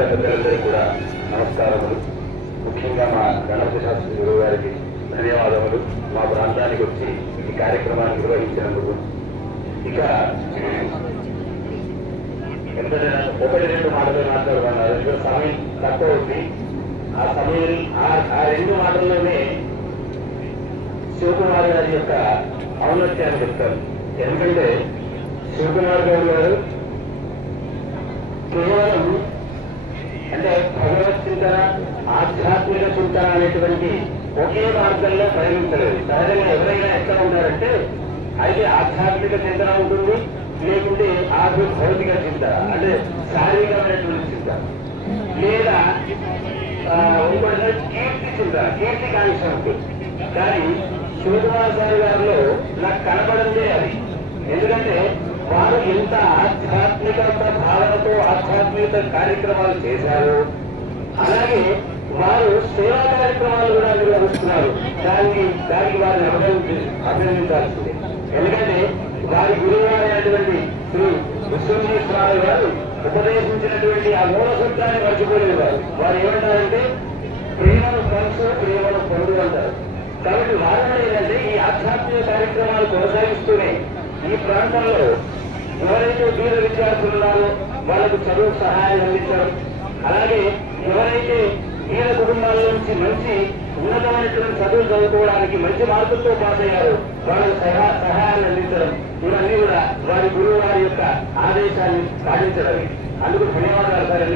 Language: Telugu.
పెద్దలందరికీ కూడా నమస్కారములు. ముఖ్యంగా మా గణపతి శాస్త్రి గురువు గారికి ధన్యవాదములు. మా ప్రాంతానికి వచ్చి ఈ కార్యక్రమాన్ని నిర్వహించినందుకు. ఇక ఎందుకంటే ఒకటి రెండు మాటలు మాట్లాడుకున్నారు ఎందుకంటే సమయం తక్కువ ఉంది. ఆ సమయం ఆ- ఆ రెండు మాటల్లోనే శివకుమార్ గారి యొక్క ఔన్నత్యాన్ని చెప్తారు ఎందుకంటే శివకుమార్ గారు గారు కేవలం అంటే భగవత్ చింతన ఆధ్యాత్మిక చింతన అనేటువంటి ఒకే మార్గంలో ప్రయోగించలేదు సహజంగా ఎవరైనా ఎక్కడ ఉన్నారంటే అయితే ఆధ్యాత్మిక చింతన ఉంటుంది లేకుంటే ఆధు భౌతిక చింతన అంటే శారీరకమైనటువంటి చింతన లేదా కీర్తి చింతన కీర్తి కాంక్ష ఉంటుంది కానీ శివకుమార్ గారిలో నాకు కనపడిందే అది. ఎందుకంటే ఎంత ఆధ్యాత్మికత భావనతో ఆధ్యాత్మిక కార్యక్రమాలు చేశారు. అలాగే వారు సేవా కార్యక్రమాలు కూడా నిర్వహిస్తున్నారు. దానికి దానికి వారిని అభినంది అభినందించాల్సిందే. ఎందుకంటే వారి గురువారైనటువంటి శ్రీ విశ్వనాథ గారు ఉపదేశించినటువంటి ఆ మూల సూత్రాన్ని మర్చిపోలేదు వారు ఏమంటారంటే ప్రేమను మనసు ప్రేమను పొందు అంటారు. కాబట్టి వారు ఏంటంటే ఈ ఆధ్యాత్మిక కార్యక్రమాలు కొనసాగిస్తూనే ఈ ప్రాంతంలో ఎవరైతే బీద విద్యార్థులు ఉన్నారో వాళ్ళకు చదువు సహాయం అందించడం. అలాగే ఎవరైతే బీద కుటుంబాల నుంచి మంచి ఉన్నతమైనటువంటి చదువులు చదువుకోవడానికి మంచి మార్కులతో పాస్ అయ్యారు వాళ్ళకు సహా సహాయాన్ని అందించడం. ఇవన్నీ కూడా వారి గురువు వారి యొక్క ఆదేశాన్ని పాటించడం అందుకు ధన్యవాదాలు సార్.